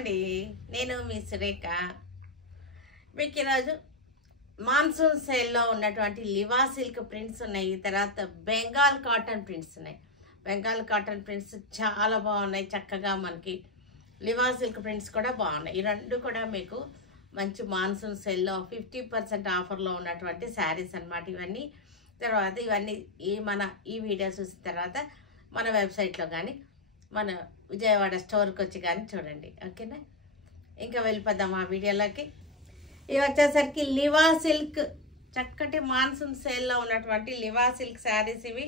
అండి, నేను మీ సురేఖ. మీకు ఈరోజు మాన్సూన్ సేల్లో ఉన్నటువంటి లివా సిల్క్ ప్రింట్స్ ఉన్నాయి. తర్వాత బెంగాల్ కాటన్ ప్రింట్స్ ఉన్నాయి. బెంగాల్ కాటన్ ప్రింట్స్ చాలా బాగున్నాయి. చక్కగా మనకి లివా సిల్క్ ప్రింట్స్ కూడా బాగున్నాయి. ఈ రెండు కూడా మీకు మంచి మాన్సూన్ సేల్లో 50% ఆఫర్లో ఉన్నటువంటి శారీస్ అన్నమాట ఇవన్నీ. తర్వాత ఇవన్నీ ఈ వీడియో చూసిన తర్వాత మన వెబ్సైట్లో కానీ మన విజయవాడ స్టోర్కి వచ్చి కానీ చూడండి. ఓకేనా, ఇంకా వెళ్ళిపోదాం ఆ వీడియోలోకి. ఇవి వచ్చేసరికి లివా సిల్క్ చక్కటి మాన్సూన్ సేల్లో ఉన్నటువంటి లివా సిల్క్ శారీస్. ఇవి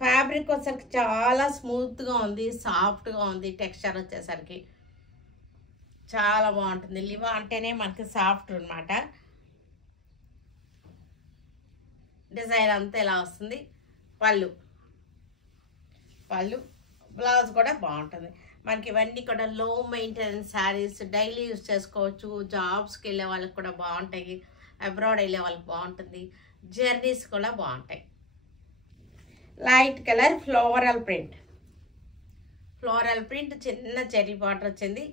ఫ్యాబ్రిక్ వచ్చేసరికి చాలా స్మూత్గా ఉంది, సాఫ్ట్గా ఉంది. టెక్స్చర్ వచ్చేసరికి చాలా బాగుంటుంది. లివా అంటేనే మనకి సాఫ్ట్ అనమాట. డిజైన్ అంతా ఇలా వస్తుంది. పళ్ళు బ్లౌజ్ కూడా బాగుంటుంది. మనకి ఇవన్నీ కూడా లో మెయింటెనెన్స్ శారీస్, డైలీ యూజ్ చేసుకోవచ్చు. జాబ్స్కి వెళ్ళే వాళ్ళకి కూడా బాగుంటాయి, అబ్రాడ్ వెళ్ళే వాళ్ళకి బాగుంటుంది, జర్నీస్ కూడా బాగుంటాయి. లైట్ కలర్ ఫ్లోరల్ ప్రింట్ చిన్న చెరీ బార్డర్ వచ్చింది.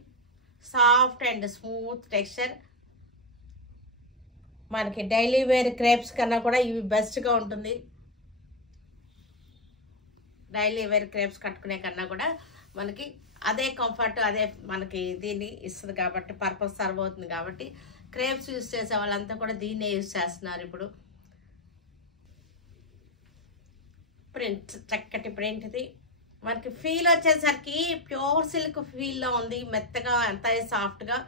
Soft and smooth texture. మనకి డైలీ వేర్ క్రేప్స్ కన్నా కూడా ఇవి బెస్ట్గా ఉంటుంది. డైలీ వేర్ క్రేప్స్ కట్టుకునే కన్నా కూడా మనకి అదే కంఫర్ట్, అదే మనకి దీన్ని ఇస్తుంది కాబట్టి, పర్పస్ సర్వ్ అవుతుంది కాబట్టి క్రేప్స్ యూజ్ చేసే వాళ్ళంతా కూడా దీన్నే యూజ్ చేస్తున్నారు ఇప్పుడు. ప్రింట్ చక్కటి ప్రింట్ ఇది. మనకి ఫీల్ వచ్చేసరికి ప్యూర్ సిల్క్ ఫీల్లో ఉంది. మెత్తగా ఎంత సాఫ్ట్గా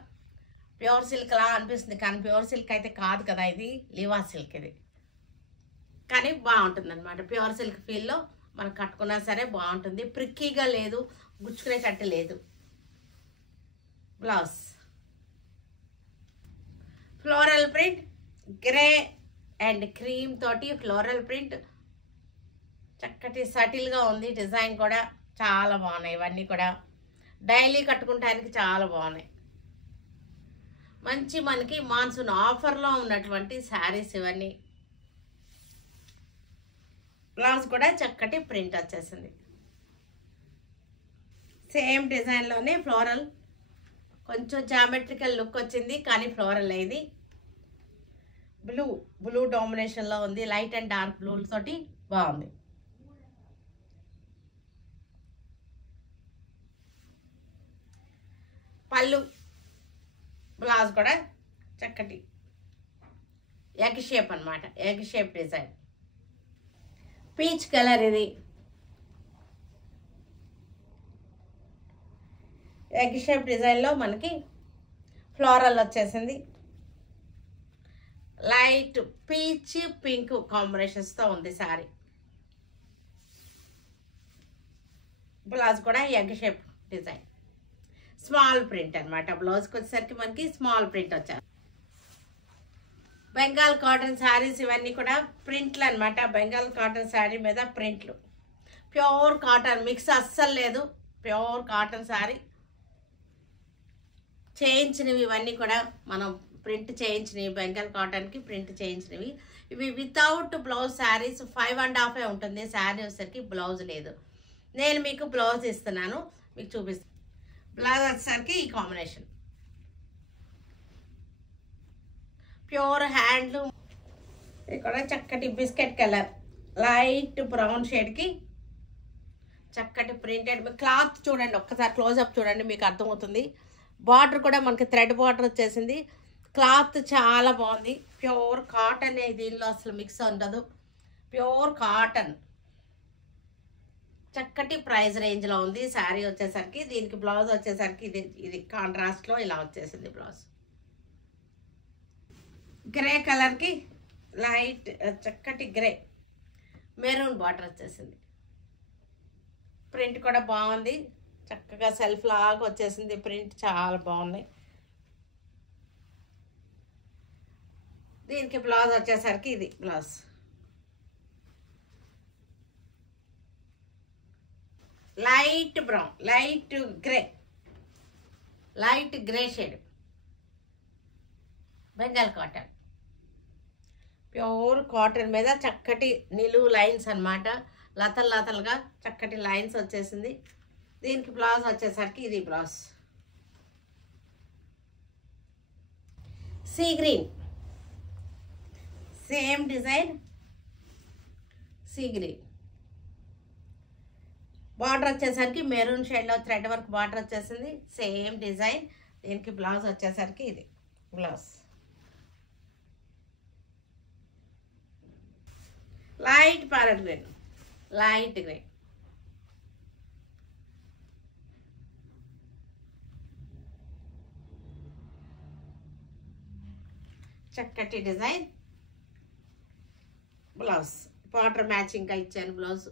ప్యూర్ సిల్క్ లా అనిపిస్తుంది, కానీ ప్యూర్ సిల్క్ అయితే కాదు కదా, ఇది లివా సిల్క్ ఇది. కానీ బాగుంటుంది అనమాట. ప్యూర్ సిల్క్ ఫీల్లో మనం కట్టుకున్నా సరే బాగుంటుంది. ప్రిక్కీగా లేదు, గుచ్చుకునేటట్టు లేదు. Blouse floral print, grey and cream తోటి ఫ్లోరల్ ప్రింట్. చక్కటి సటిల్గా ఉంది. డిజైన్ కూడా చాలా బాగున్నాయి. ఇవన్నీ కూడా డైలీ కట్టుకుంటానికి చాలా బాగున్నాయి. మంచి మనకి మాన్సూన్ ఆఫర్లో ఉన్నటువంటి శారీస్ ఇవన్నీ. బ్లౌజ్ కూడా చక్కటి ప్రింట్ వచ్చేసింది. సేమ్ డిజైన్లోనే ఫ్లోరల్, కొంచెం జామెట్రికల్ లుక్ వచ్చింది, కానీ ఫ్లోరల్ ఇది. బ్లూ డామినేషన్లో ఉంది. లైట్ అండ్ డార్క్ బ్లూ తోటి బాగుంది. పళ్ళు, బ్లౌజ్ కూడా చక్కటి ఎగ్ షేప్ అనమాట. Egg shape design. Peach colour ఇది. ఎగ్ షేప్ డిజైన్లో మనకి ఫ్లోరల్ వచ్చేసింది. లైట్ పీచ్ పింక్ కాంబినేషన్స్తో ఉంది శారీ. బ్లౌజ్ కూడా egg shape design. Small print అనమాట. బ్లౌజ్కి వచ్చేసరికి మనకి స్మాల్ ప్రింట్ వచ్చారు. బెంగాల్ కాటన్ శారీస్ ఇవన్నీ కూడా ప్రింట్లు అనమాట. బెంగాల్ కాటన్ శారీ మీద ప్రింట్లు. ప్యూర్ కాటన్ మిక్స్ అస్సలు లేదు. Pure cotton sari. చేయించినవి ఇవన్నీ కూడా మనం ప్రింట్ చేయించినవి. బెంగాల్ కాటన్కి ప్రింట్ చేయించినవి ఇవి. వితౌట్ బ్లౌజ్ శారీస్ 5.5 ఉంటుంది. శారీ వచ్చేసరికి బ్లౌజ్ లేదు. నేను మీకు బ్లౌజ్ ఇస్తున్నాను, మీకు చూపిస్తాను. బ్లౌజ్ వచ్చేసరికి ఈ కాంబినేషన్. Pure handloom. ఇక్కడ చక్కటి బిస్కెట్ కలర్, లైట్ బ్రౌన్ షేడ్కి చక్కటి ప్రింటెడ్. క్లాత్ చూడండి, ఒక్కసారి క్లోజప్ చూడండి, మీకు అర్థమవుతుంది. బార్డర్ కూడా మనకి థ్రెడ్ బార్డర్ వచ్చేసింది. క్లాత్ చాలా బాగుంది. Pure cotton. దీనిలో అసలు మిక్స్ ఉండదు. Pure cotton. చక్కటి ప్రైస్ రేంజ్లో ఉంది శారీ వచ్చేసరికి. దీనికి బ్లౌజ్ వచ్చేసరికి ఇది కాంట్రాస్ట్లో ఇలా వచ్చేసింది బ్లౌజ్. గ్రే కలర్కి లైట్ చక్కటి గ్రే మెరూన్ బార్డర్ వచ్చేసింది. ప్రింట్ కూడా బాగుంది. చక్కగా సెల్ఫ్ లాగా వచ్చేసింది. ప్రింట్ చాలా బాగుంది. దీనికి బ్లౌజ్ వచ్చేసరికి ఇది blouse. Light brown, light grey shade. Bengal cotton. Pure cotton మీద చక్కటి నిలువు లైన్స్ అనమాట. లతలుగా చక్కటి లైన్స్ వచ్చేసింది. దీనికి బ్లౌజ్ వచ్చేసరికి ఇది blouse. Sea green, same design sea green. Border వచ్చేసరికి మెరూన్ షేడ్లో థ్రెడ్ వర్క్ బార్డర్ వచ్చేసింది. Same design. దీనికి బ్లౌజ్ వచ్చేసరికి ఇది blouse. Light parrot green, light green. చక్కటి డిజైన్ బ్లౌజ్. బార్డర్ మ్యాచింగ్గా ఇచ్చాను బ్లౌజ్.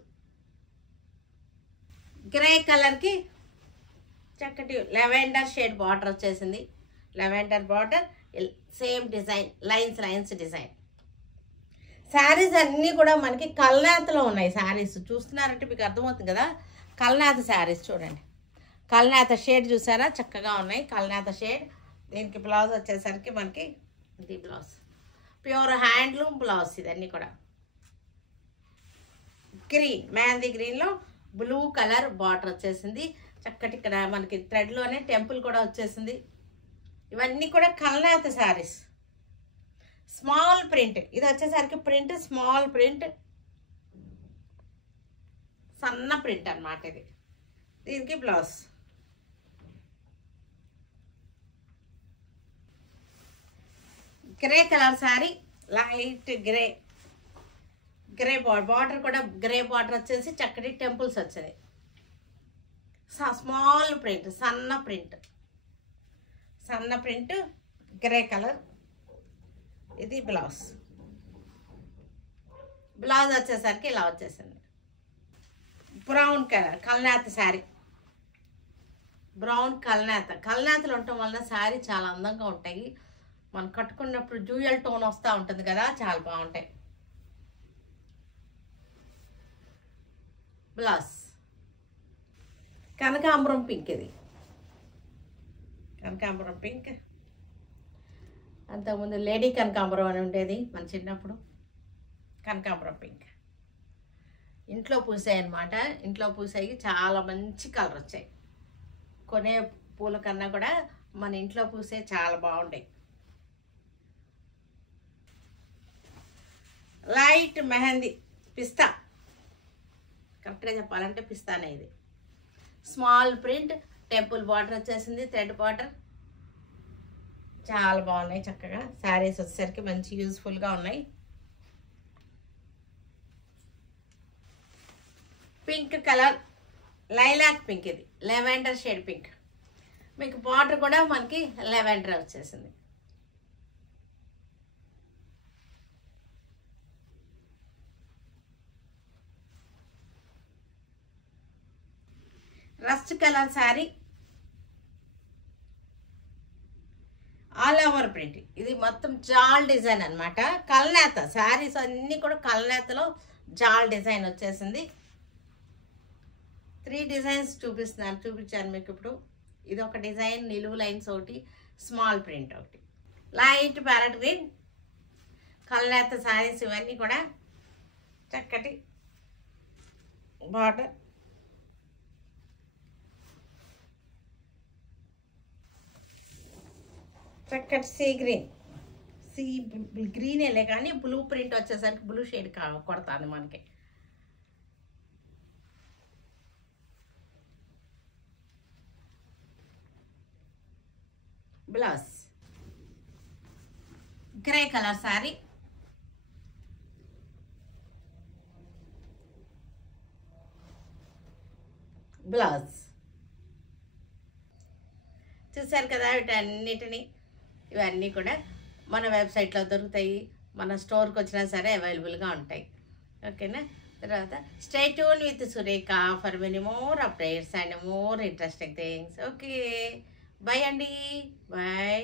గ్రే కలర్కి చక్కటి లెవెండర్ షేడ్ బార్డర్ వచ్చేసింది. Lavender border, same design, lines design. Saris అన్నీ కూడా మనకి కల్నాథలో ఉన్నాయి. శారీస్ చూస్తున్నారంటే మీకు అర్థమవుతుంది కదా. కల్నాథ శారీస్ చూడండి. కల్నాథ షేడ్ చూసారా, చక్కగా ఉన్నాయి. కల్నాథ షేడ్. దీనికి బ్లౌజ్ వచ్చేసరికి మనకి ఇది బ్లౌజ్. Pure handloom blouse. ఇదన్నీ కూడా గ్రీన్, మెహందీ గ్రీన్లో బ్లూ కలర్ బార్డర్ వచ్చేసింది. చక్కటి ఇక్కడ మనకి థ్రెడ్లోనే టెంపుల్ కూడా వచ్చేసింది. ఇవన్నీ కూడా కల్నాథ శారీస్. Small print. ఇది వచ్చేసరికి ప్రింట్ స్మాల్ ప్రింట్, సన్న ప్రింట్ అన్నమాట ఇది. దీనికి blouse. Grey colour sari, light grey. Grey border కూడా గ్రే బార్డర్ వచ్చేసి చక్కటి టెంపుల్స్ వచ్చాయి. స్మాల్ ప్రింట్, సన్న ప్రింట్, సన్న ప్రింట్, గ్రే కలర్. ఇది బ్లౌజ్. బ్లౌజ్ వచ్చేసరికి ఇలా వచ్చేసింది. బ్రౌన్ కలర్ కల్నాథ శారీ. బ్రౌన్ కల్నాథ. కల్నాథలు ఉండటం వలన శారీ చాలా అందంగా ఉంటాయి. మనం కట్టుకున్నప్పుడు డ్యూయల్ టోన్ వస్తూ ఉంటుంది కదా, చాలా బాగుంటాయి. బ్లౌజ్. కనకాంబరం పింక్. ఇది కనకాంబరం పింక్. అంతకుముందు లేడీ కనకాంబరం అని ఉండేది మన చిన్నప్పుడు. కనకాంబరం పింక్. ఇంట్లో పూసాయి అన్నమాట. ఇంట్లో పూసాయి, చాలా మంచి కలర్ వచ్చాయి. కొనే పూల కన్నా కూడా మన ఇంట్లో పూసే చాలా బాగుంటాయి. లైట్ మెహందీ పిస్తా. కరెక్ట్గా చెప్పాలంటే పిస్తానే ఇది. స్మాల్ ప్రింట్, టెంపుల్ బార్డర్ వచ్చేసింది, థ్రెడ్ బార్డర్. చాలా బాగున్నాయి. చక్కగా శారీస్ వచ్చేసరికి మంచి యూజ్ఫుల్గా ఉన్నాయి. Pink colour, lilac pink. ఇది లెవెండర్ షేడ్ పింక్. మీకు బార్డర్ కూడా మనకి లెవెండర్ వచ్చేసింది. Rust colour sari, all over print. ఇది మొత్తం జాల్ డిజైన్ అన్నమాట. కల్నాథ శారీస్ అన్నీ కూడా కల్నాథలో జాల్ డిజైన్ వచ్చేసింది. 3 డిజైన్స్ చూపించాను మీకు ఇప్పుడు. ఇది ఒక డిజైన్, నిలువు లైన్స్ ఒకటి, స్మాల్ ప్రింట్ ఒకటి. లైట్ ప్యారెట్ గ్రీన్ కల్నాథ శారీస్. ఇవన్నీ కూడా చక్కటి బార్డర్. చక్కటి సీ గ్రీన్. సీ గ్రీనేలే కానీ బ్లూ ప్రింట్ వచ్చేసరికి బ్లూ షేడ్ కొడతాను మనకి. Blouse. Grey colour sari, blouse. చూసారు కదా వీటన్నిటిని. ఇవన్నీ కూడా మన వెబ్సైట్లో దొరుకుతాయి. మన స్టోర్కి వచ్చినా సరే అవైలబుల్గా ఉంటాయి. ఓకేనా. తర్వాత stay tune with Surekha for many more updates and more interesting things. Okay, bye అండి, బాయ్.